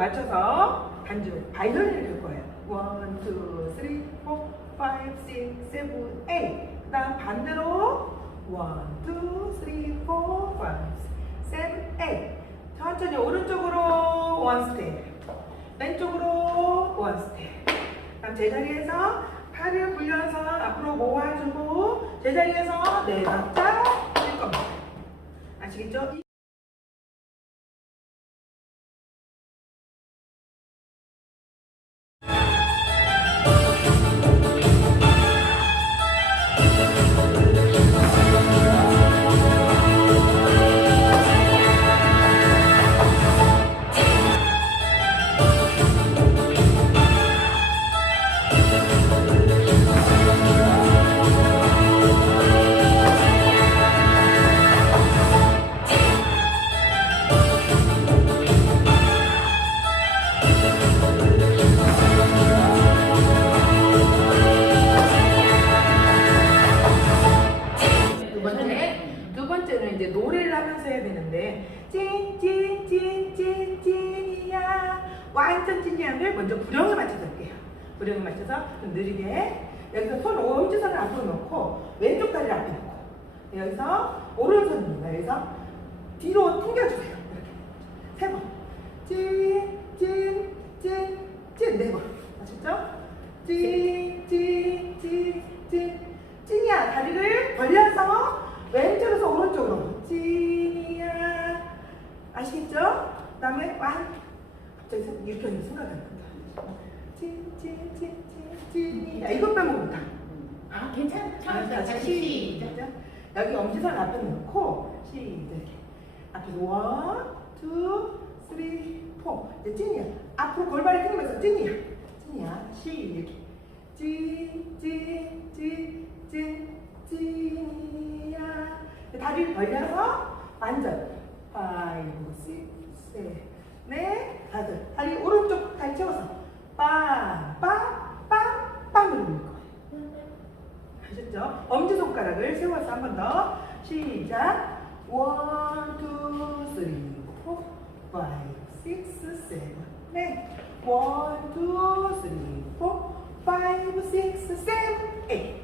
맞춰서 단주 바이올린을 볼 거예요. 원, 투, 쓰리, 포, 파이브, 에잇. 그 다음 반대로 원, 투, 쓰리, 포, 파이브. 천천히 오른쪽으로 원 스텝, 왼쪽으로 원 스텝. 그다음 제자리에서 팔을 굴려서 앞으로 모아주고 제자리에서 네 박자 칠 겁니다. 아시겠죠? 다리를 앞에 놓고 여기서 오른손입니다. 여기서 뒤로 당겨주세요. 이렇게 세 번. 찐 찐 찐 찐 네 번. 아셨죠? 찐 찐 찐 찐 찐이야 다리를 벌려서 왼쪽에서 오른쪽으로 찐이야 아시겠죠? 그 다음에 완 갑자기 생- 이렇게 생각이 안 난다 찐 찐 찐 찐 찐이야 이것 못하 아, 괜찮아. 자, 다시 시작. 여기 엄지손 앞에 놓고 시작. 앞에서 원, 투, 쓰리, 포. 이제 찐이야. 앞으로 골반을 틀면서 찐이야. 찐이야. 시작. 찐 찐 찐 찐 찐이야. 다리를 벌려서 완전. 파이브 식스 넷 다섯. 다리 오른쪽 다리 채워서 빵빵빵빵 누르는 거예요 아셨죠? 엄지손가락을 세워서 한 번 더. 시작. 원, 투, 쓰리, 포, 파이브, 식스, 세븐, 넷 원, 투, 쓰리, 포, 파이브, 식스, 세븐, 에잇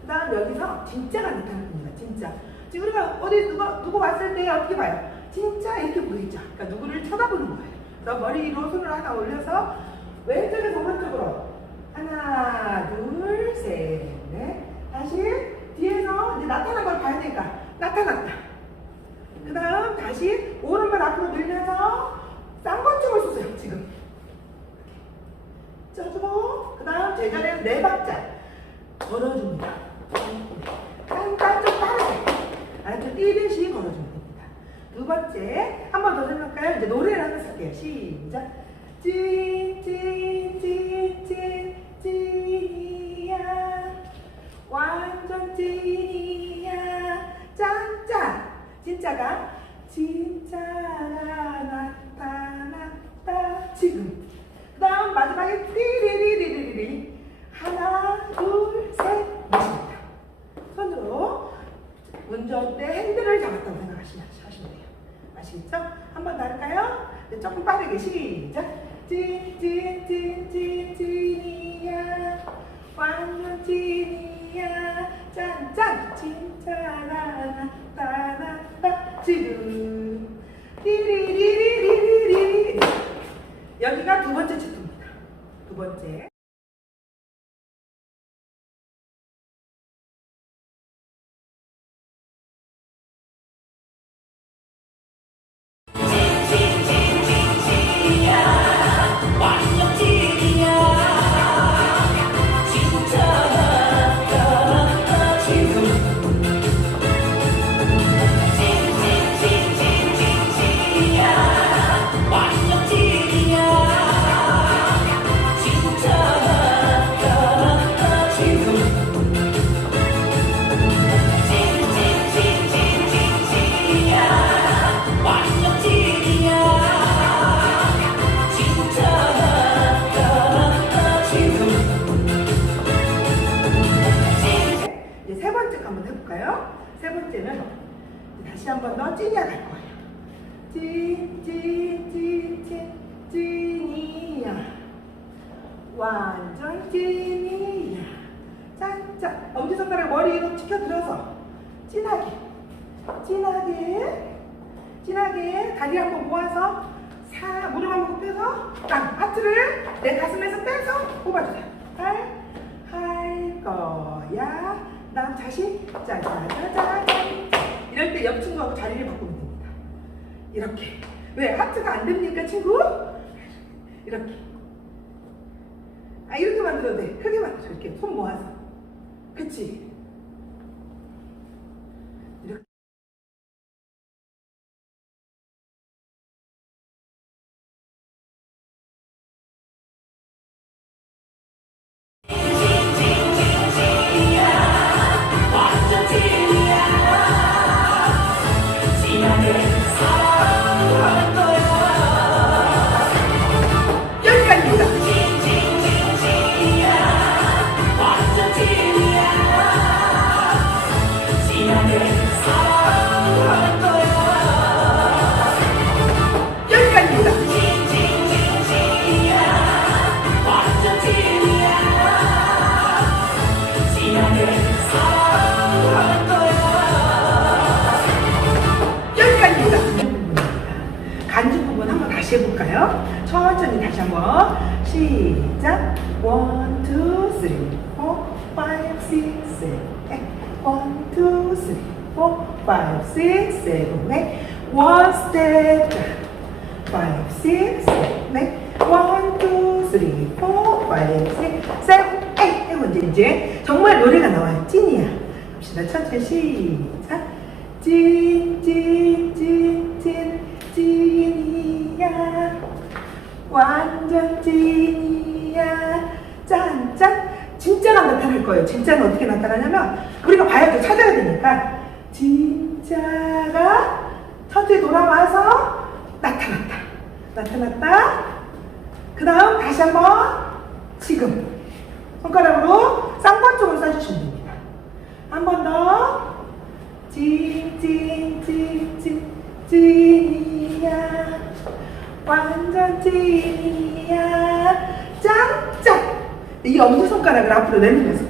그 다음 여기서 진짜가 나타날 겁니다. 진짜. 지금 우리가 어디 누가, 누구 왔을 때 어떻게 봐요? 진짜 이렇게 보이죠? 그러니까 누구를 쳐다보는 거예요. 그래서 머리 위로 손을 하나 올려서 왼쪽에서 오른쪽으로 하나, 둘, 셋, 넷. 다시 뒤에서 이제 나타난 걸 봐야 되니까 나타났다. 그 다음 다시 오른발 앞으로 늘려서 쌍권춤을 쏘세요, 지금. 짜주고, 그 다음 제자리에 네 박자 걸어줍니다. 딴딴 좀 빠르게. 알았죠? 뛰듯이 걸어주면 됩니다. 두 번째, 한 번 더 해볼까요? 이제 노래를 하면서 할게요. 시작. 찐, 여기가 두 번째 챕터입니다. 두 번째. 모아서 사 무릎 한번 굽혀서 땅 하트를 내 가슴에서 빼서 뽑아주세요. 할, 할 거야. 남 자신 짜자자자잔. 이럴 때 옆 친구하고 자리를 바꾸면 됩니다. 이렇게. 왜 하트가 안 됩니까 친구? 이렇게. 아 이렇게 만들어도 돼. 크게 만들어 이렇게 손 모아서. 그치? 천천히 다시 한번 시작. One, two, three, four, five, six, seven, eight. One, two, three, four, five, six, seven, eight. One step. Five, six, seven, eight. One, two, three, four, five, six, seven, eight. 해고 이제 이제 정말 노래가 나와요. 찐이야. 합시다. 천천히 시작. 찐, 찐, 찐, 찐, 찐이야. 완전 찐이야. 짠, 짠. 진짜가 나타날 거예요. 진짜는 어떻게 나타나냐면, 우리가 봐야죠. 찾아야 되니까. 진짜가 천천히 돌아와서 나타났다. 나타났다. 그 다음 다시 한번 지금. 손가락으로 쌍권 쪽을 써주시면 됩니다. 한 번 더. 찐, 찐, 찐, 찐, 찐이야. 완전 찐이야. 짱짱. 이 엄지손가락을 앞으로 내밀면서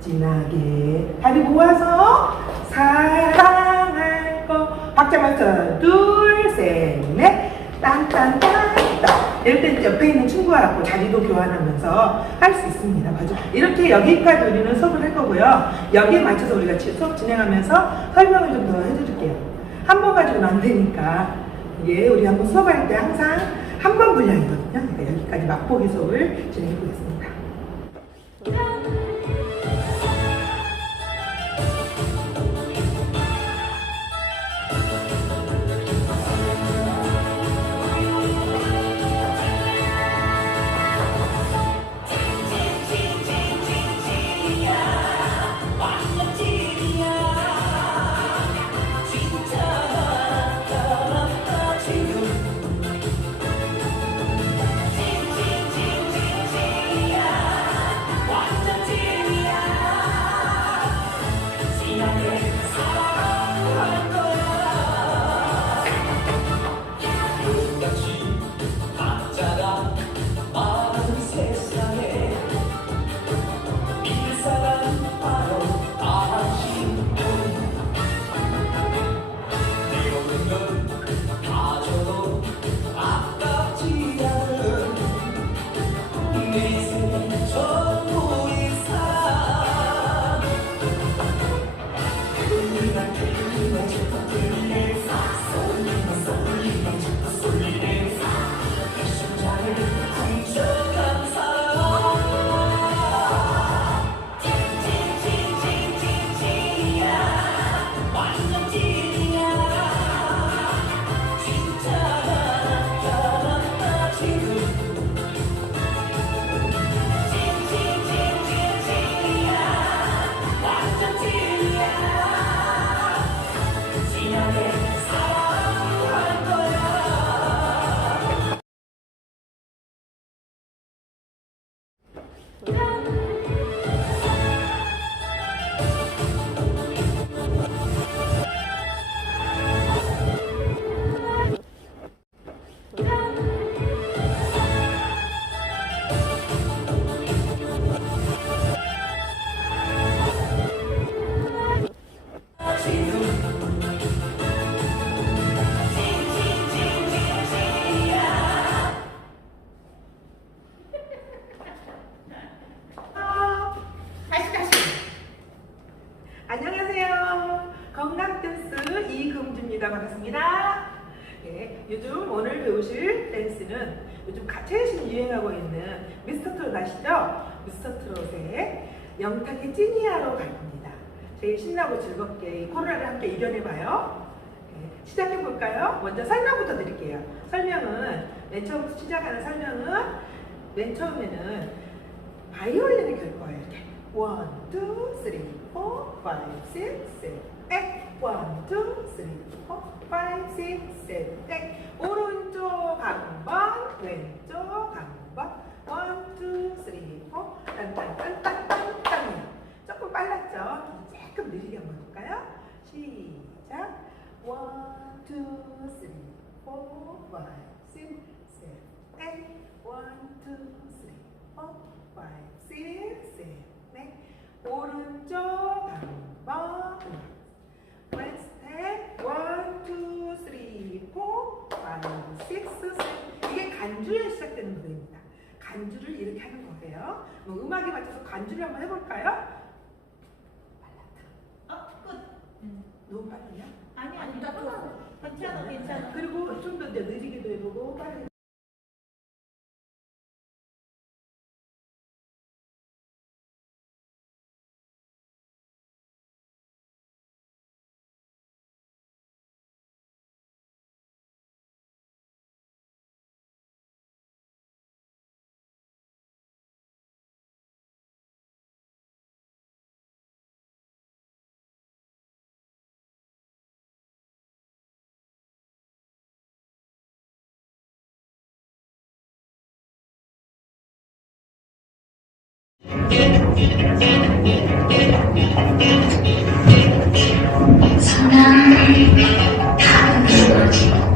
진하게 다리 모아서 사랑할 거 박자 맞춰 둘셋넷 딴딴딴딴 이럴 때 옆에 있는 친구하고 자리도 교환하면서 할 수 있습니다. 맞아. 이렇게 여기까지 우리는 수업을 할 거고요. 여기에 맞춰서 우리가 지- 수업 진행하면서 설명을 좀 더 해드릴게요. 한 번 가지고는 안 되니까 이게 우리 한번 수업할 때 항상 한 번 분량이거든요. 그러니까 여기까지 맛보기 수업을 진행해 보겠습니다. 반갑습니다. 네, 요즘 오늘 배우실 댄스는 요즘 가- 최신 유행하고 있는 미스터 트롯 아시죠? 미스터 트롯의 영탁의 찐이야로 갈 겁니다. 제일 신나고 즐겁게 이 코로나를 함께 이겨내봐요. 네, 시작해볼까요? 먼저 설명부터 드릴게요. 설명은 맨 처음 시작하는 설명은 맨 처음에는 바이올린을 켤 거예요. 이렇게 원, 투, 쓰리, 포, 파이브, 식스, 세븐, 에잇 원, 투, 쓰리, 포, 파이브, 식스, 세븐, 에잇 오른쪽 한 번, 왼쪽 한 번, 원, 투, 쓰리, 포, 딴딴딴딴딴딴. 조금 빨랐죠? 조금 느리게 한번 해볼까요? 시작. 원, 투, 쓰리, 포, 파이브, 식스, 세븐, 에잇 원, 투, 쓰리, 포, 파이브, 식스, 세븐, 에잇 오른쪽 한번 식스, 세븐 이게 간주에 시작되는 노래입니다. 간주를 이렇게 하는 거예요. 뭐 음악에 맞춰서 간주를 한번 해볼까요? 어, 끝. 음. 너무 빨랐냐? 아니 아니 나 괜찮아 괜찮아. 그리고 좀 더 느리게도 해보고 빨리 누구나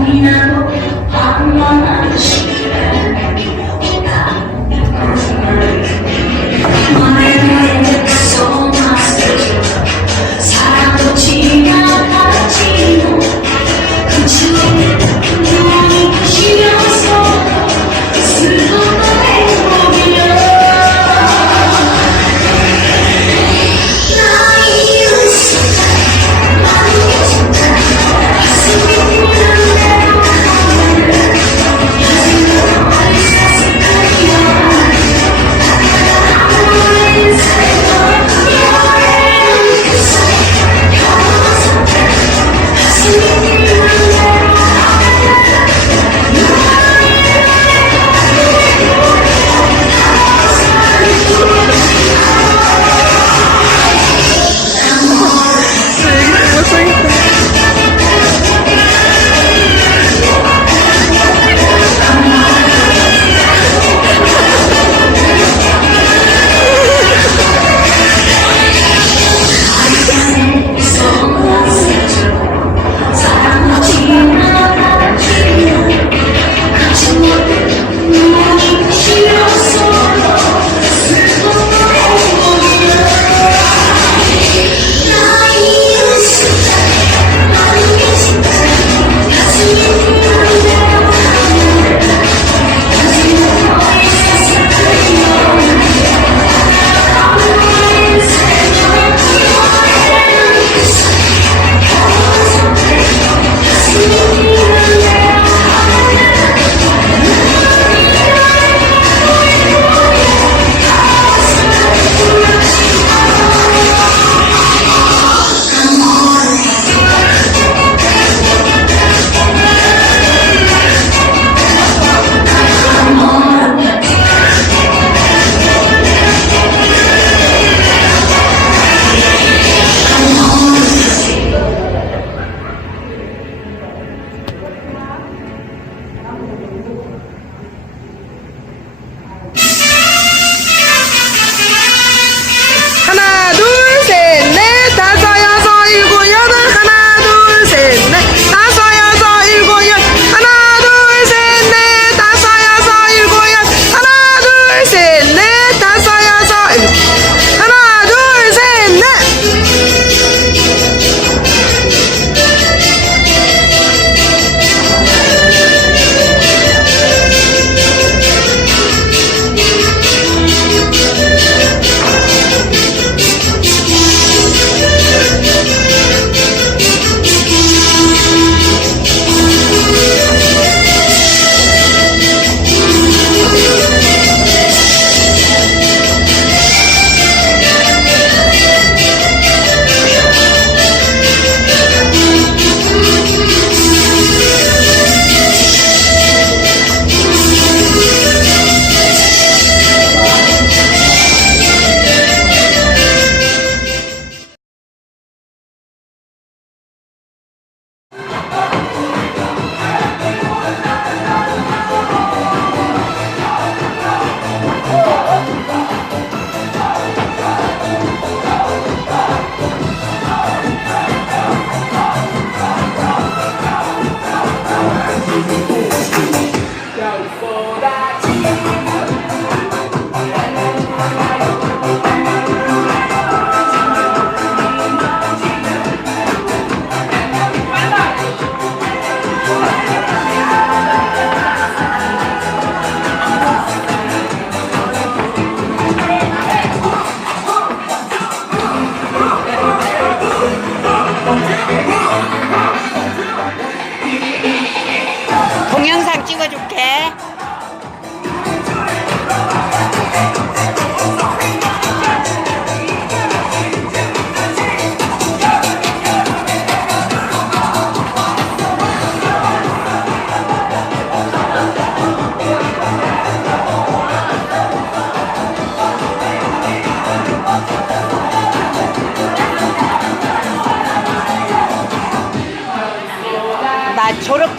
আপনি না আপনি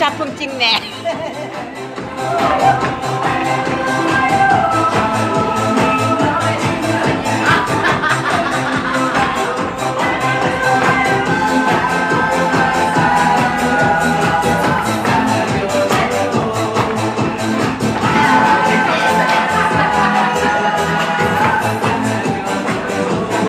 졸업 작품 찍네.